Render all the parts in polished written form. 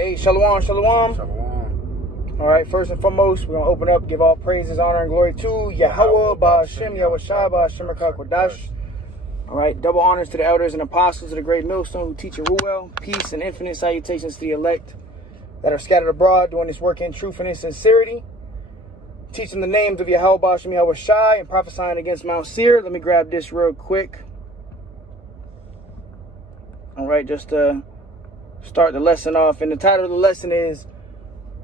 right, hey, shalom, shalom. Shalom. All right, first and foremost, we're going to open up, give all praises, honor, and glory to Yahweh, Ba'ashem, Yahweh Shai, Ba'ashem, Kodash. All right, double honors to the elders and apostles of the great millstone who teach in Ruel. Peace and infinite salutations to the elect that are scattered abroad, doing this work in truth and in sincerity. Teaching the names of Yahweh, Ba'ashem, Yahweh Shai, and prophesying against Mount Seir. Let me grab this real quick. All right, just to start the lesson off. And the title of the lesson is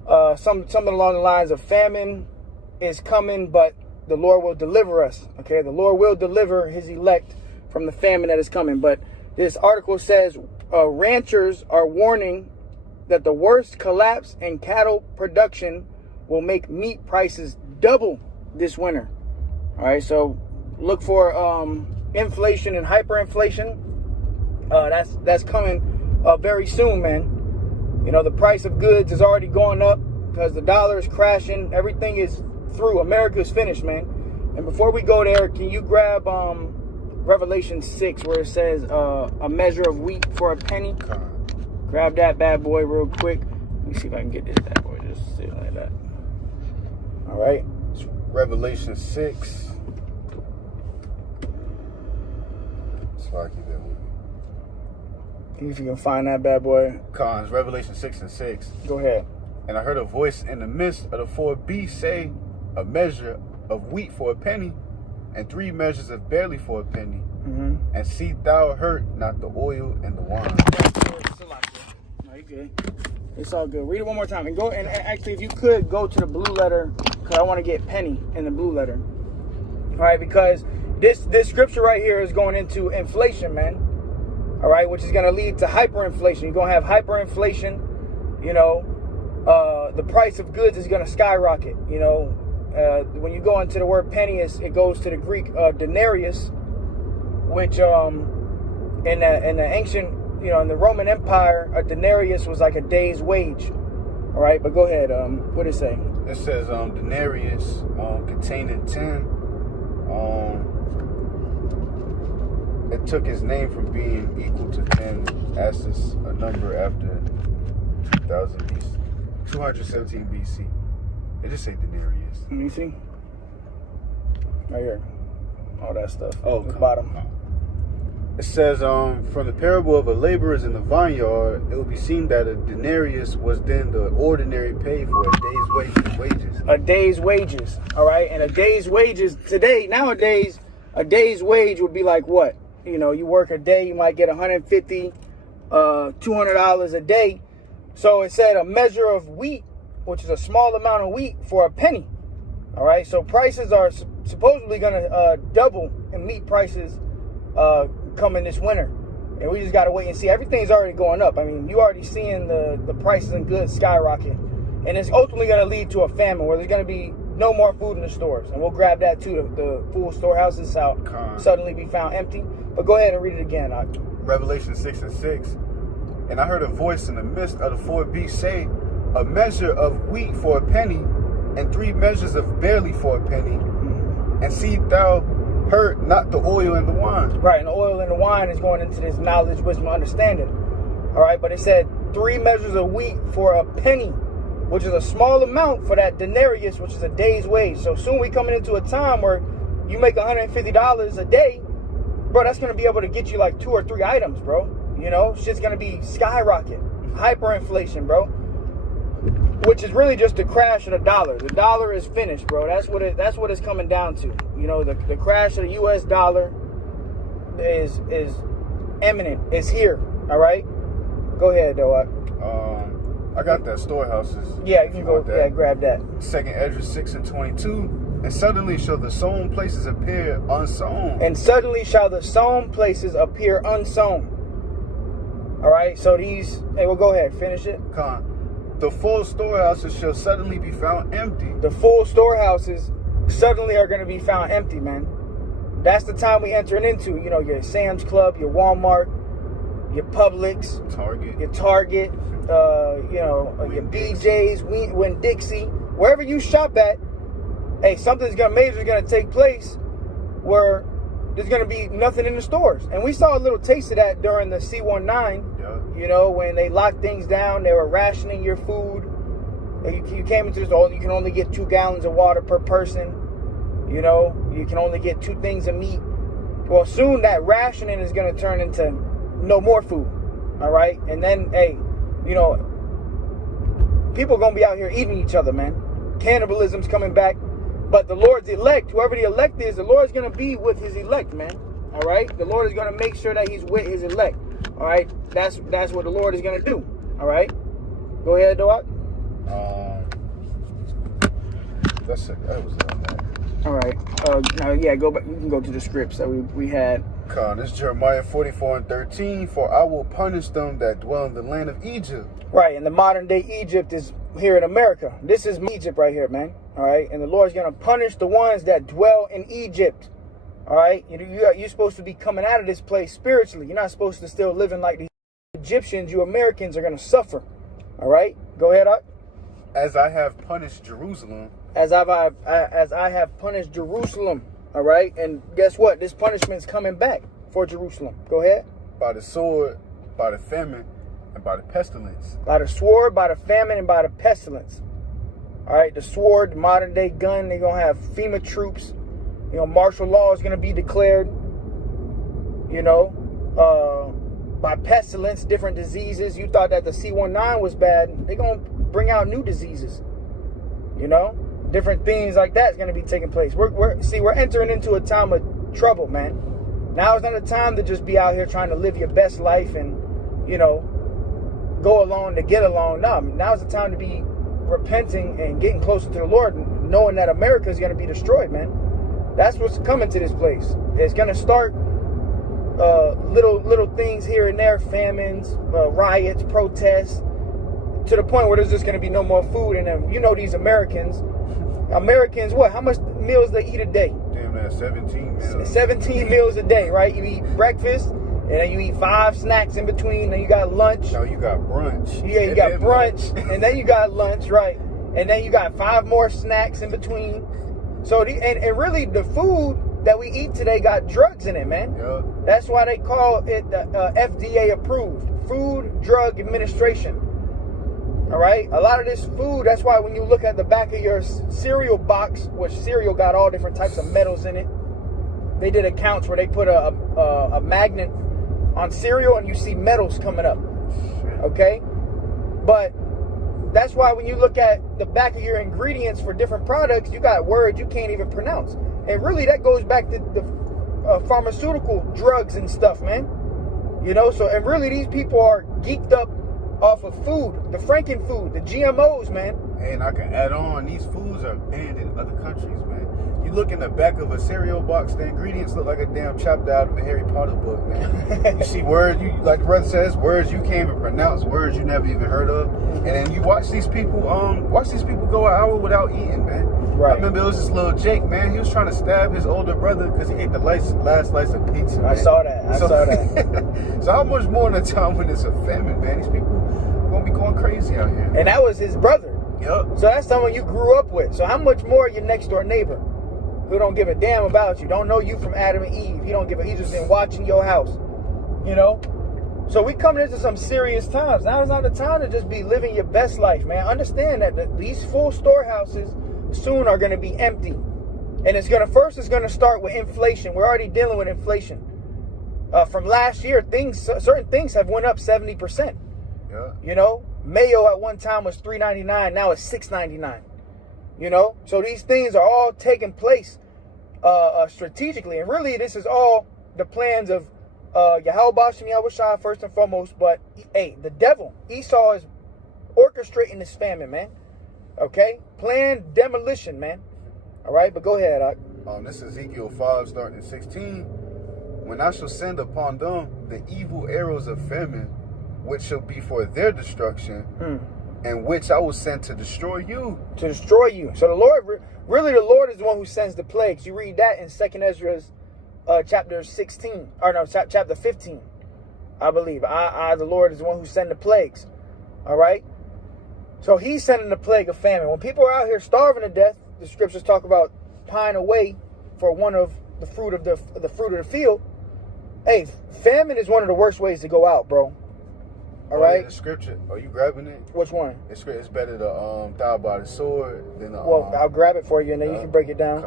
something along the lines of famine is coming, but the Lord will deliver us. Okay, the Lord will deliver his elect from the famine that is coming. But this article says ranchers are warning that the worst collapse in cattle production will make meat prices double this winter. All right, so look for inflation and hyperinflation. That's coming very soon, man. You know, the price of goods is already going up because the dollar is crashing. Everything is through. America is finished, man. And before we go there, can you grab Revelation 6 where it says a measure of wheat for a penny? Grab that bad boy real quick. Let me see if I can get this bad boy. Just sit like that. All right. It's Revelation 6. So I keep that with me. See if you can find that bad boy. Cons, Revelation 6 and 6. Go ahead. And I heard a voice in the midst of the four beasts say, a measure of wheat for a penny, and 3 measures of barley for a penny. Mm-hmm. And see thou hurt not the oil and the wine. No, you good. It's all good. Read it one more time. And go and actually, if you could, go to the blue letter, because I want to get penny in the blue letter. All right, because this scripture right here is going into inflation, man. All right, which is going to lead to hyperinflation. You're going to have hyperinflation. You know, the price of goods is going to skyrocket. You know, when you go into the word penny, it goes to the Greek denarius, which in the ancient, you know, in the Roman Empire, a denarius was like a day's wage. All right, but go ahead. What did it say? It says denarius containing 10. It took its name from being equal to 10, as is a number after 2000 BC, 217 BC. It just say denarius. Let me see. Right here. All that stuff. Oh, the bottom. It says, from the parable of the laborers in the vineyard, it will be seen that a denarius was then the ordinary pay for a day's wages. A day's wages, all right? And a day's wages today, nowadays, a day's wage would be like what? You know, you work a day, you might get $150, $200 a day. So it said a measure of wheat, which is a small amount of wheat, for a penny. All right, so prices are supposedly going to double in meat prices coming this winter. And we just got to wait and see. Everything's already going up. I mean, you already seeing the prices in goods skyrocket. And it's ultimately going to lead to a famine where there's going to be no more food in the stores. And we'll grab that too. The full storehouses shall suddenly be found empty. But go ahead and read it again. Revelation 6 and 6. And I heard a voice in the midst of the four beasts say, a measure of wheat for a penny, and 3 measures of barley for a penny. And see thou hurt not the oil and the wine. Right, and the oil and the wine is going into this knowledge, wisdom, understanding. All right, but it said 3 measures of wheat for a penny, which is a small amount for that denarius, which is a day's wage. So soon we coming into a time where you make $150 a day, bro, that's going to be able to get you like 2 or 3 items, bro. You know, shit's going to be skyrocket, hyperinflation, bro. Which is really just the crash of the dollar. The dollar is finished, bro. That's what it's coming down to. You know, the crash of the US dollar is imminent. It's here. All right? Go ahead, though. I got that storehouses. Yeah, you can go. Yeah, grab that. 2nd Esdras 6 and 22. And suddenly shall the sown places appear unsown. And suddenly shall the sown places appear unsown. All right, so these. Hey, well, go ahead. Finish it. The full storehouses shall suddenly be found empty. The full storehouses suddenly are going to be found empty, man. That's the time we entering into. You know, your Sam's Club, your Walmart, your Publix, your Target, you know, your BJ's, Winn-Dixie, wherever you shop at. Hey, major is going to take place where there's going to be nothing in the stores. And we saw a little taste of that during the C19. Yeah. You know, when they locked things down, they were rationing your food. You came into this, you can only get 2 gallons of water per person. You know, you can only get 2 things of meat. Well, soon that rationing is going to turn into no more food. All right. And then, hey, you know, people are going to be out here eating each other, man. Cannibalism's coming back. But the Lord's elect, whoever the elect is, the Lord's going to be with his elect, man. All right. The Lord is going to make sure that he's with his elect. All right. That's what the Lord is going to do. All right. Go ahead, Doak. That's it. That was that. All right. Now, yeah, go back. You can go to the scripts that we had. This is Jeremiah 44:13. For I will punish them that dwell in the land of Egypt. Right, and the modern day Egypt is here in America. This is Egypt right here, man. All right, and the Lord's gonna punish the ones that dwell in Egypt. All right, you're supposed to be coming out of this place spiritually. You're not supposed to still living like the Egyptians. You Americans are gonna suffer. All right, go ahead, Art. As I have punished Jerusalem. As I have punished Jerusalem. All right, and guess what? This punishment's coming back for Jerusalem. Go ahead. By the sword, by the famine, and by the pestilence. By the sword, by the famine, and by the pestilence. All right, the sword, the modern day gun, they're going to have FEMA troops. You know, martial law is going to be declared. You know, by pestilence, different diseases. You thought that the C19 was bad. They're going to bring out new diseases. You know, different things like that is going to be taking place. We're entering into a time of trouble, man. Now is not the time to just be out here trying to live your best life and, you know, go along to get along. No, now's the time to be repenting and getting closer to the Lord, knowing that America is going to be destroyed, man. That's what's coming to this place. It's going to start little things here and there, famines, riots, protests, to the point where there's just going to be no more food in them. You know, these Americans, what? How much meals they eat a day? Damn, man, 17 meals. 17 meals a day, right? You eat breakfast, and then you eat 5 snacks in between, then you got lunch. No, you got brunch. Yeah, you got brunch, and then you got lunch, right? And then you got 5 more snacks in between. So, and really, the food that we eat today got drugs in it, man. Yeah. That's why they call it FDA approved, Food Drug Administration. All right, a lot of this food, that's why when you look at the back of your cereal box, which cereal got all different types of metals in it, they did accounts where they put a magnet on cereal and you see metals coming up, okay? But that's why when you look at the back of your ingredients for different products, you got words you can't even pronounce. And really that goes back to the pharmaceutical drugs and stuff, man. You know, so, and really these people are geeked up off of food, the Franken food, the GMOs, man. And I can add on, these foods are banned in other countries, man. You look in the back of a cereal box, the ingredients look like a damn chapter out of a Harry Potter book, man. You see words, like the brother says, words you can't even pronounce, words you never even heard of. And then you watch these people go an hour without eating, man. Right. I remember it was this little Jake, man. He was trying to stab his older brother because he ate the last slice of pizza. Man. I saw that. So how much more in a time when it's a famine, man? These people are gonna be going crazy out here. And that was his brother. Yep. So that's someone you grew up with. So how much more your next door neighbor who don't give a damn about you, don't know you from Adam and Eve. He's just been watching your house. You know? So we coming into some serious times. Now is not the time to just be living your best life, man. Understand that these full storehouses soon are going to be empty. And it's going to start with inflation. We're already dealing with inflation. From last year, certain things have went up 70%. Yeah. You know, mayo at one time was $3.99, now it's $6.99. You know, so these things are all taking place strategically, and really this is all the plans of Yahweh Shem Yahushua first and foremost. But hey, the devil, Esau, is orchestrating this famine, man. Okay, planned demolition, man. All right, but go ahead. This is Ezekiel 5, starting at 16. When I shall send upon them the evil arrows of famine, which shall be for their destruction, and which I will send to destroy you. To destroy you. So the Lord, really the Lord is the one who sends the plagues. You read that in 2nd Ezra chapter 16, or no, chapter 15, I believe. The Lord is the one who sends the plagues. All right? So he's sending the plague of famine. When people are out here starving to death, the scriptures talk about pine away for one of the fruit of the field. Hey, famine is one of the worst ways to go out, bro. All right. The scripture. Are you grabbing it? Which one? It's better to die by the sword than the. Well, I'll grab it for you, and then you can break it down.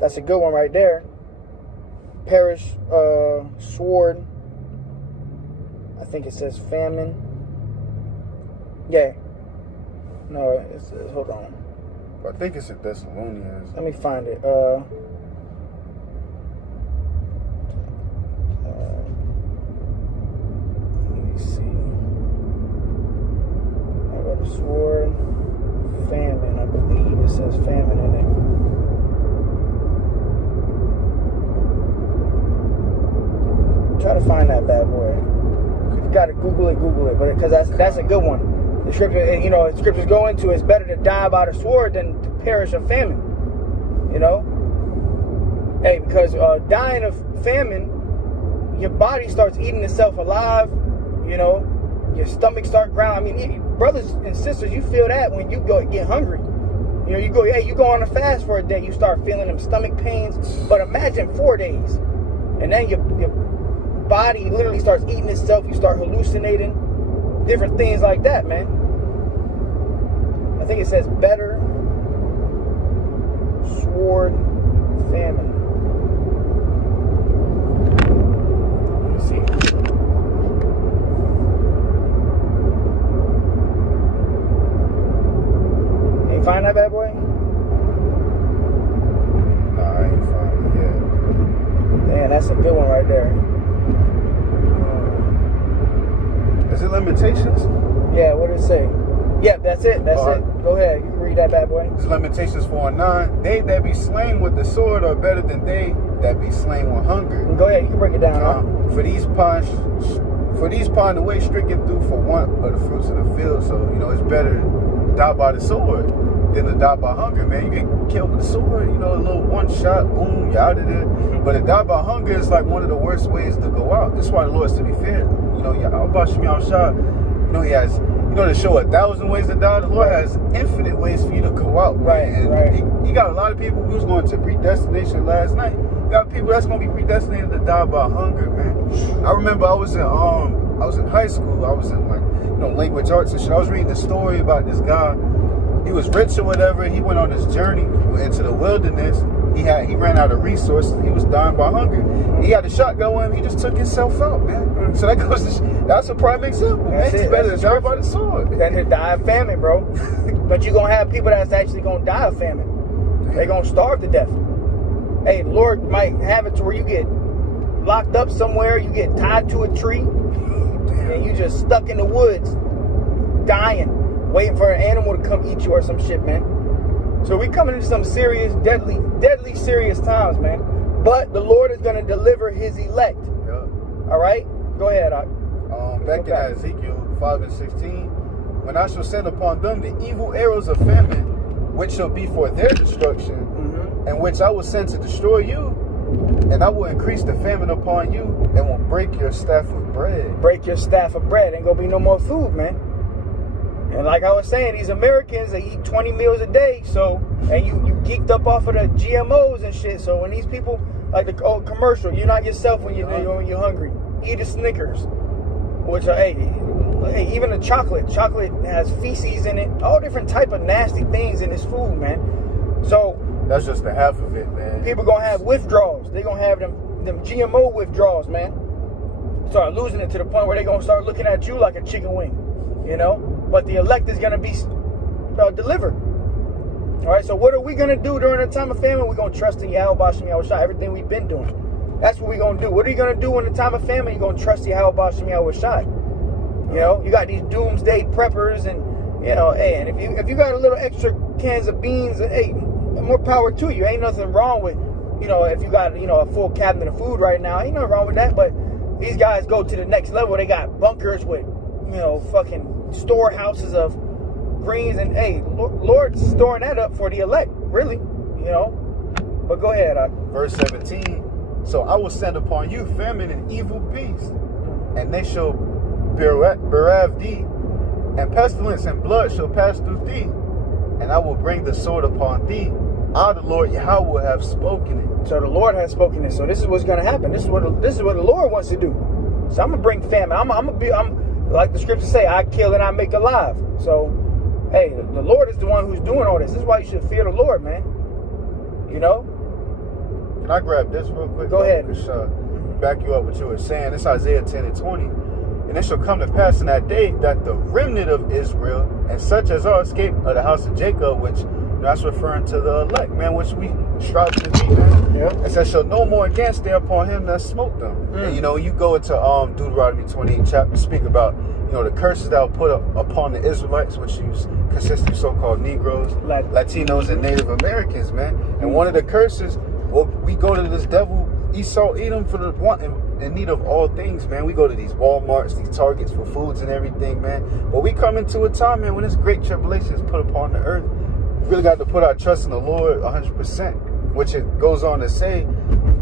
That's a good one right there. Perish sword. I think it says famine. Yeah. No, it's hold on. I think it's in Thessalonians. Let me find it. Let me see. I got a sword. Famine. I believe it says famine in it. Try to find that bad boy. If you gotta Google it, but because that's a good one. The scripture, you know, scriptures go into it's better to die by the sword than to perish of famine. You know, hey, because dying of famine, your body starts eating itself alive. You know, your stomach starts growling. I mean, brothers and sisters, you feel that when you get hungry. You know, you go on a fast for a day, you start feeling them stomach pains. But imagine 4 days, and then your body literally starts eating itself. You start hallucinating, different things like that, man. I think it says better sword famine. Let me see. Can you find that bad boy? Nah, I ain't found it yet. Man, that's a good one right there. Is it Lamentations? Yeah, what did it say? Yeah, that's it. That's it. Go ahead. You can read that bad boy. It's Lamentations 4:9. They that be slain with the sword are better than they that be slain with hunger. Go ahead. You can break it down. For these pine away stricken through for want of the fruits of the field. So, you know, it's better to die by the sword than to die by hunger, man. You get killed with the sword, you know, a little one shot, boom, you're out of there. But to die by hunger is like one of the worst ways to go out. That's why the Lord, to be fair, you know, you know, he has, you know, to show 1,000 ways to die. The Lord has infinite ways for you to go out. Right, and right. He got a lot of people who was going to predestination last night. You got people that's going to be predestinated to die by hunger, man. I remember I was in high school. I was in, like, you know, language arts and shit. I was reading a story about this guy. He was rich or whatever. He went on this journey into the wilderness. He ran out of resources. He was dying by hunger. He had a shotgun with him. He just took himself out, man. So that's a prime example, man. It's better to die by the sword than to die of famine, bro. But you're going to have people that's actually going to die of famine. They're going to starve to death. Hey, the Lord might have it to where you get locked up somewhere. You get tied to a tree. And you just stuck in the woods, dying, waiting for an animal to come eat you or some shit, man. So we coming into some serious, deadly serious times, man. But the Lord is going to deliver his elect. Yeah. All right? Go ahead. Back in Ezekiel 5:16, when I shall send upon them the evil arrows of famine, which shall be for their destruction, and which I will send to destroy you, and I will increase the famine upon you, and will break your staff of bread. Break your staff of bread. Ain't going to be no more food, man. And like I was saying, these Americans, they eat 20 meals a day. So, and you geeked up off of the GMOs and shit. So when these people, like the old commercial, you're not yourself when you're hungry. Eat a Snickers, which hey, even the chocolate has feces in it. All different type of nasty things in this food, man. So that's just the half of it, man. People gonna have withdrawals. They gonna have them GMO withdrawals, man. Start losing it to the point where they gonna start looking at you like a chicken wing, you know. But the elect is going to be delivered. All right, so what are we going to do during the time of famine? We're going to trust in Yahweh Shem Yahushua, everything we've been doing. That's what we're going to do. What are you going to do in the time of famine? You're going to trust Yahweh Shem Yahushua. You know, you got these doomsday preppers and, you know, hey, and if you got a little extra cans of beans, hey, more power to you. Ain't nothing wrong with, you know, if you got, you know, a full cabinet of food right now, ain't nothing wrong with that. But these guys go to the next level. They got bunkers with, you know, fucking storehouses of greens, and hey, Lord's storing that up for the elect, really, you know. But go ahead. Verse 17. So I will send upon you famine and evil beasts, and they shall bereave thee, and pestilence and blood shall pass through thee, and I will bring the sword upon thee. I, the Lord Yahweh, have spoken it. So the Lord has spoken it. So this is what's going to happen. This is what the Lord wants to do. So I'm gonna bring famine. I'm like the scriptures say, I kill and I make alive. So, hey, the Lord is the one who's doing all this. This is why you should fear the Lord, man. You know? Can I grab this real quick? Go ahead. Just back you up what you were saying. It's Isaiah 10 and 20. And it shall come to pass in that day that the remnant of Israel and such as are escaped of the house of Jacob, which that's referring to the elect, man, which we strive to be, man. Yeah. It says, shall no more again stay upon him that smote them. And, you go into Deuteronomy 28 chapter, speak about, the curses that were put upon the Israelites, which consist of so-called Negroes, Latinos, and Native Americans, man. And one of the curses, well, we go to this devil, Esau, Edom, for the one in need of all things, man. We go to these Walmarts, these Targets for foods and everything, man. But we come into a time, man, when this great tribulation is put upon the earth. We really got to put our trust in the Lord 100%, which it goes on to say,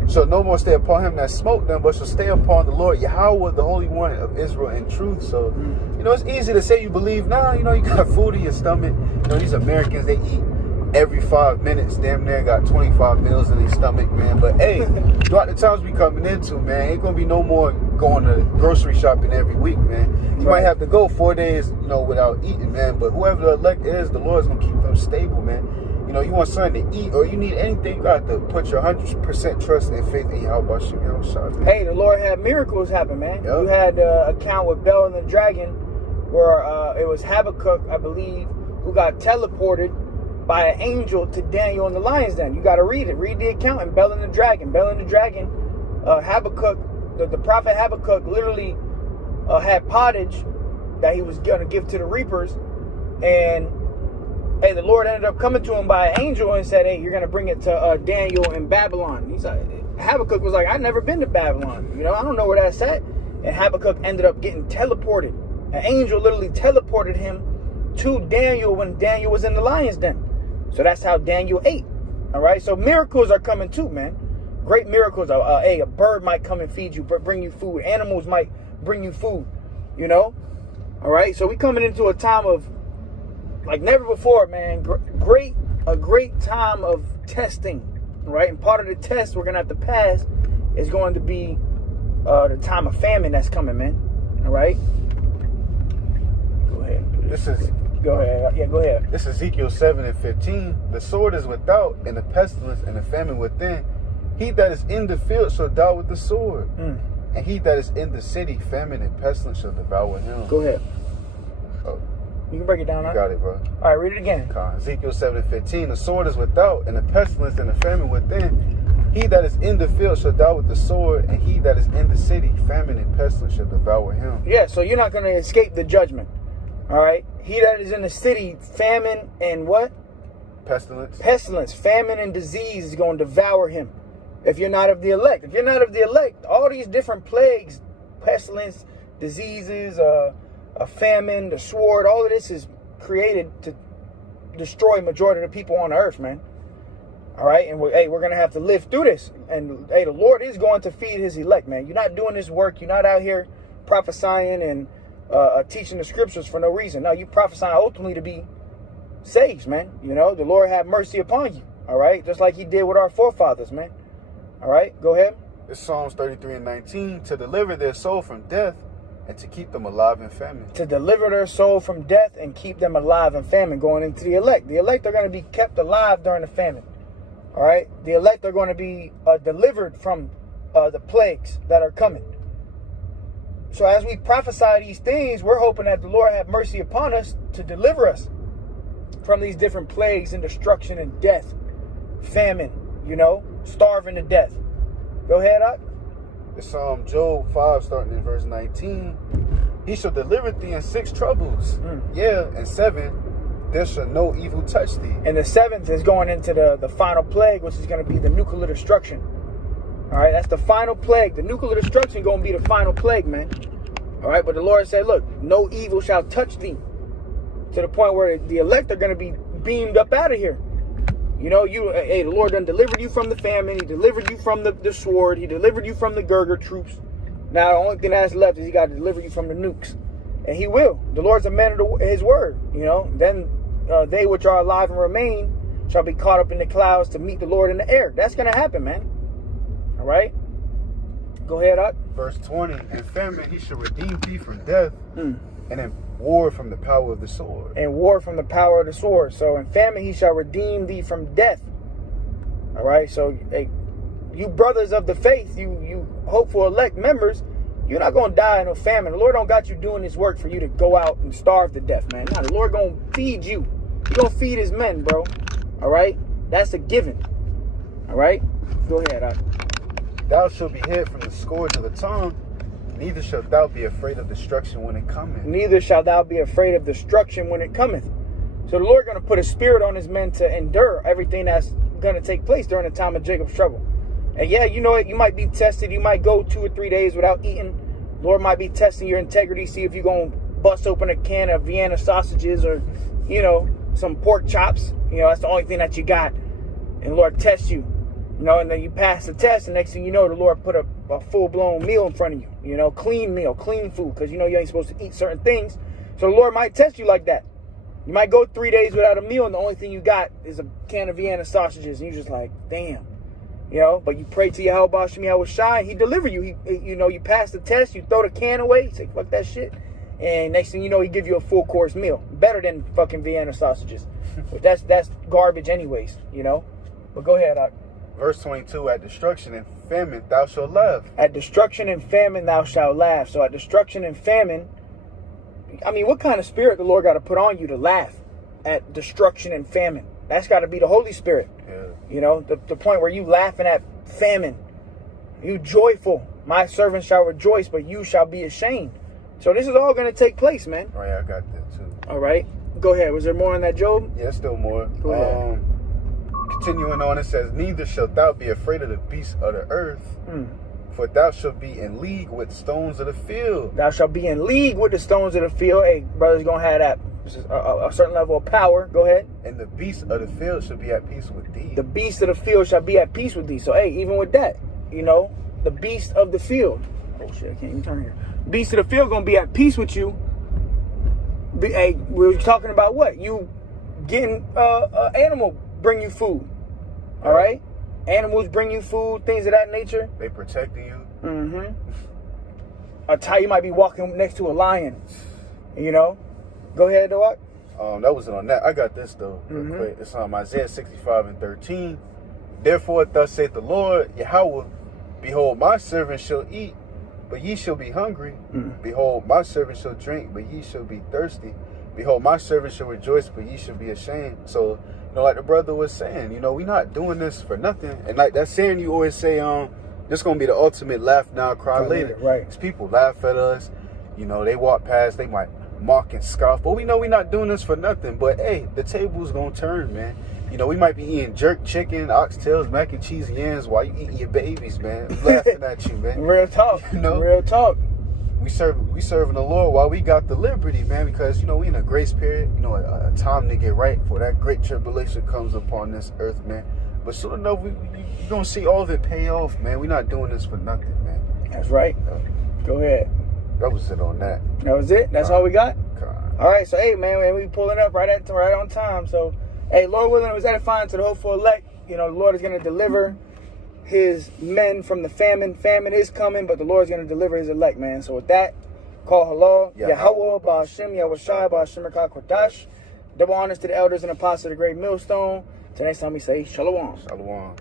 shall no more stay upon him that smote them, but shall stay upon the Lord Yahweh, the Holy One of Israel, in truth. So, it's easy to say you believe now. You got food in your stomach. These Americans, they eat every 5 minutes. Damn near got 25 meals in their stomach, man. But hey, throughout the times we coming into, man, ain't gonna be no more going to grocery shopping every week, man. You might have to go 4 days, without eating, man. But whoever the elect is, the Lord's gonna keep them stable, man. You want something to eat or you need anything, you got to put your 100% trust and faith in Yahweh. Hey, the Lord had miracles happen, man. Yep. You had an account with Bel and the Dragon where it was Habakkuk, I believe, who got teleported by an angel to Daniel in the lion's den. You got to read it. Read the account in Bel and the Dragon. Bel and the Dragon, Habakkuk, the prophet Habakkuk literally had pottage that he was going to give to the reapers. And hey, the Lord ended up coming to him by an angel and said, hey, you're going to bring it to Daniel in Babylon. He's like, Habakkuk was like, I've never been to Babylon. I don't know where that's at. And Habakkuk ended up getting teleported. An angel literally teleported him to Daniel when Daniel was in the lion's den. So that's how Daniel ate. All right. So miracles are coming too, man. Great miracles. A bird might come and feed you, bring you food. Animals might bring you food, All right. So we coming into a time of, like never before, man. A great time of testing, right? And part of the test we're gonna have to pass is going to be the time of famine that's coming, man. All right. Go ahead. Go ahead. Yeah, go ahead. This is Ezekiel 7 and 15. The sword is without, and the pestilence and the famine within. He that is in the field shall die with the sword, and he that is in the city, famine and pestilence shall devour him. Go ahead. Oh. You can break it down, You got it, bro. All right, read it again. Ezekiel 7:15. The sword is without, and the pestilence and the famine within. He that is in the field shall die with the sword, and he that is in the city, famine and pestilence shall devour him. Yeah, so you're not going to escape the judgment. All right? He that is in the city, famine and what? Pestilence. Pestilence, famine and disease is going to devour him. If you're not of the elect. If you're not of the elect, all these different plagues, pestilence, diseases, a famine, the sword, all of this is created to destroy majority of the people on the earth, man. All right, and we're going to have to live through this. And hey, the Lord is going to feed his elect, man. You're not doing this work. You're not out here prophesying and teaching the scriptures for no reason. No, you prophesying ultimately to be saved, man. The Lord have mercy upon you. All right, just like he did with our forefathers, man. All right, go ahead. It's Psalms 33 and 19. To deliver their soul from death, and to keep them alive in famine. To deliver their soul from death and keep them alive in famine, going into the elect. The elect are going to be kept alive during the famine. All right? The elect are going to be delivered from the plagues that are coming. So as we prophesy these things, we're hoping that the Lord have mercy upon us to deliver us from these different plagues and destruction and death, famine, starving to death. Go ahead, Ak. It's Job 5, starting in verse 19. He shall deliver thee in 6 troubles. Yeah, and 7, there shall no evil touch thee. And the 7th is going into the final plague, which is going to be the nuclear destruction. All right, that's the final plague. The nuclear destruction going to be the final plague, man. All right, but the Lord said, look, no evil shall touch thee. To the point where the elect are going to be beamed up out of here. The Lord done delivered you from the famine. He delivered you from the sword. He delivered you from the Gerger troops. Now, the only thing that's left is he got to deliver you from the nukes. And he will. The Lord's a man of his word. Then they which are alive and remain shall be caught up in the clouds to meet the Lord in the air. That's going to happen, man. All right? Go ahead, Up. Verse 20, in famine he shall redeem thee from death, Mm. and in war from the power of the sword. And war from the power of the sword. So in famine he shall redeem thee from death. All right. So hey, you brothers of the faith, you hopeful elect members, you're not gonna die in a famine. The Lord don't got you doing this work for you to go out and starve to death, man. No, the Lord gonna feed you. He gonna feed his men, bro. All right. That's a given. All right. Go ahead, Up. Thou shalt be hid from the scourge of the tongue, neither shalt thou be afraid of destruction when it cometh. Neither shalt thou be afraid of destruction when it cometh. So the Lord going to put a spirit on his men to endure everything that's going to take place during the time of Jacob's trouble. And yeah, you know it, you might be tested. You might go 2 or 3 days without eating. The Lord might be testing your integrity, see if you're going to bust open a can of Vienna sausages or, you know, some pork chops. You know, that's the only thing that you got. And the Lord tests you. You know, and then you pass the test, and next thing you know, the Lord put a full-blown meal in front of you. You know, clean meal, clean food, because you know you ain't supposed to eat certain things. So the Lord might test you like that. You might go 3 days without a meal, and the only thing you got is a can of Vienna sausages, and you're just like, damn. You know, but you pray to Yahweh Shem Yahweh Shai, he deliver you. You know, you pass the test, you throw the can away, you say, fuck that shit. And next thing you know, he give you a full-course meal. Better than fucking Vienna sausages. But that's garbage anyways, you know. But go ahead, Verse 22, at destruction and famine thou shalt laugh. At destruction and famine thou shalt laugh. So at destruction and famine, I mean, what kind of spirit the Lord got to put on you to laugh at destruction and famine? That's got to be the Holy Spirit. Yeah. You know, the point where you laughing at famine. You joyful. My servant shall rejoice, but you shall be ashamed. So this is all going to take place, man. Oh, yeah, I got that too. All right. Go ahead. Was there more on that, Job? Yeah, still more. Go ahead. Continuing on, it says, neither shalt thou be afraid of the beasts of the earth, for thou shalt be in league with stones of the field. Thou shalt be in league with the stones of the field. Hey, brother's going to have that a certain level of power. Go ahead. And the beasts of the field shall be at peace with thee. The beasts of the field shall be at peace with thee. So, hey, even with that, you know, the beast of the field. Oh, shit, I can't even turn here. Beast of the field going to be at peace with you. Hey, we're talking about what? You getting animal bring you food. All right? Animals bring you food, things of that nature. They protecting you. Mm-hmm. A time you might be walking next to a lion. You know? Go ahead, Doak. That wasn't on that. I got this though, real quick. It's on Isaiah 65:13. Therefore, thus saith the Lord, Yahweh, behold, my servant shall eat, but ye shall be hungry. Behold, my servant shall drink, but ye shall be thirsty. Behold, my servant shall rejoice, but ye shall be ashamed. So, you know, like the brother was saying, you know, we not doing this for nothing. And like that saying you always say, this gonna be the ultimate laugh now, cry later. Right. Because people laugh at us. You know, they walk past, they might mock and scoff, but we know we not doing this for nothing. But hey, the table's gonna turn, man. You know, we might be eating jerk chicken, oxtails, mac and cheese, yams while you eating your babies, man. Laughing at you, man. Real talk. You know? Real talk. We serving the Lord while we got the liberty, man, because, you know, we in a grace period, you know, a time to get right for that great tribulation comes upon this earth, man. But soon enough, you're going to see all of it pay off, man. We're not doing this for nothing, man. That's right. Go ahead. That was it on that. That was it? That's all we got? God. All right, so, hey, man, we pulling up right on time. So, hey, Lord willing, it was edifying to the hopeful elect. You know, the Lord is going to deliver his men from the famine. Famine is coming, but the Lord is going to deliver his elect, man. So with that, call halal, Yahweh, Ba'ashem, Yahweh Shai, Ba'ashem, Kodash. Double honors to the elders and apostles of the great millstone. Till next time we say, Shalom. Shalom.